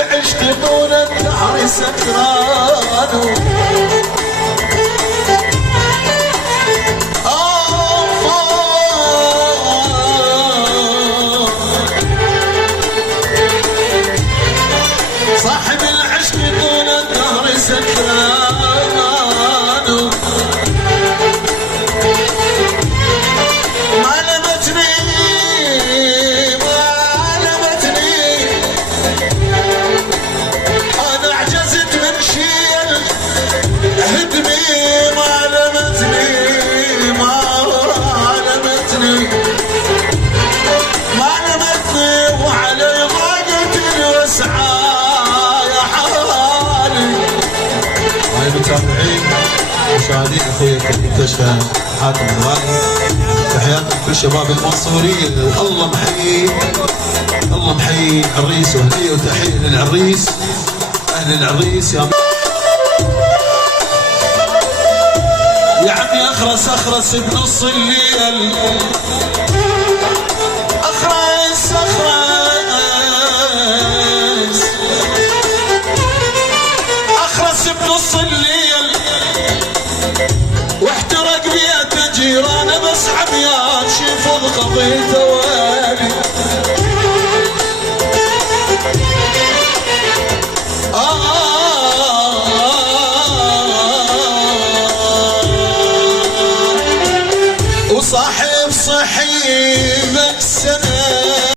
العشق طول الدهر سكران. صاحب العشق طول الدهر سكران. ما لمتني انا عجزت من شيل هدمي. ما لمتني وعلي ضاقت الوسعى يا حالي. هاي متابعين مشاهدين اخوي المستشفى حاتم الغالي، تحياتنا كل شباب المنصوريه. الله محيي العريس، وهديه وتحيه للعريس، اهل العريس. يا عمي اخرس بنص الليل، اخرس بنص الليل، واحترق بيت جيرانه بس عميان شوفوا القضية توالي. وصاحب صحيبك سنة